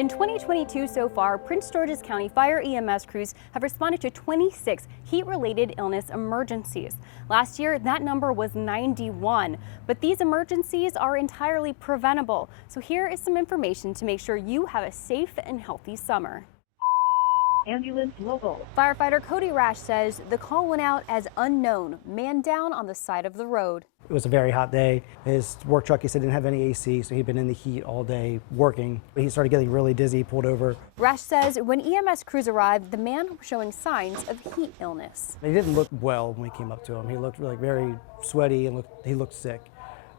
In 2022 so far, Prince George's County Fire EMS crews have responded to 26 heat-related illness emergencies. Last year, that number was 91, but these emergencies are entirely preventable. So here is some information to make sure you have a safe and healthy summer. Ambulance local. Firefighter Cody Rash says the call went out as unknown, man down on the side of the road. It was a very hot day. His work truck, he said, didn't have any AC, so he'd been in the heat all day working. He started getting really dizzy, pulled over. Rash says when EMS crews arrived, the man was showing signs of heat illness. He didn't look well when we came up to him. He looked like very sweaty and he looked sick.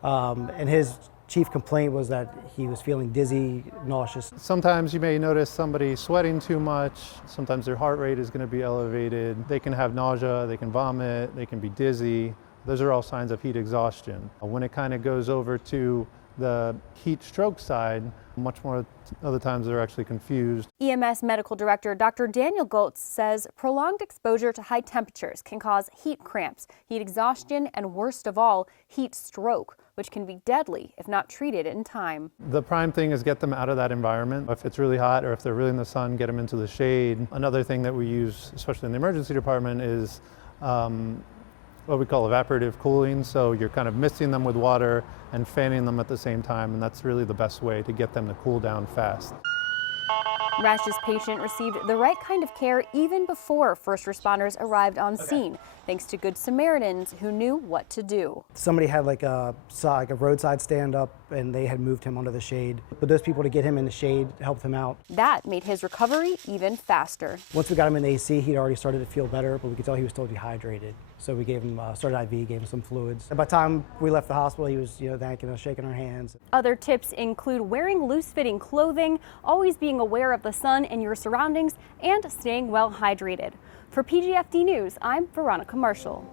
And his chief complaint was that he was feeling dizzy, nauseous. Sometimes you may notice somebody sweating too much. Sometimes their heart rate is going to be elevated. They can have nausea, they can vomit, they can be dizzy. Those are all signs of heat exhaustion. When it kind of goes over to the heat stroke side, much more other times they're actually confused. EMS Medical Director Dr. Daniel Goltz says prolonged exposure to high temperatures can cause heat cramps, heat exhaustion, and worst of all, heat stroke, which can be deadly if not treated in time. The prime thing is get them out of that environment. If it's really hot or if they're really in the sun, get them into the shade. Another thing that we use, especially in the emergency department, is what we call evaporative cooling. So you're kind of misting them with water and fanning them at the same time, and that's really the best way to get them to cool down fast. Rash's patient received the right kind of care even before first responders arrived on scene, thanks to Good Samaritans who knew what to do. Somebody had like a roadside stand up and they had moved him onto the shade. But those people to get him in the shade helped him out. That made his recovery even faster. Once we got him in the AC, he'd already started to feel better, but we could tell he was still dehydrated. So we gave him, started IV, gave him some fluids. And by the time we left the hospital, he was thanking us, shaking our hands. Other tips include wearing loose-fitting clothing, always being aware of the sun and your surroundings, and staying well hydrated. For PGFD News, I'm Veronica Marshall.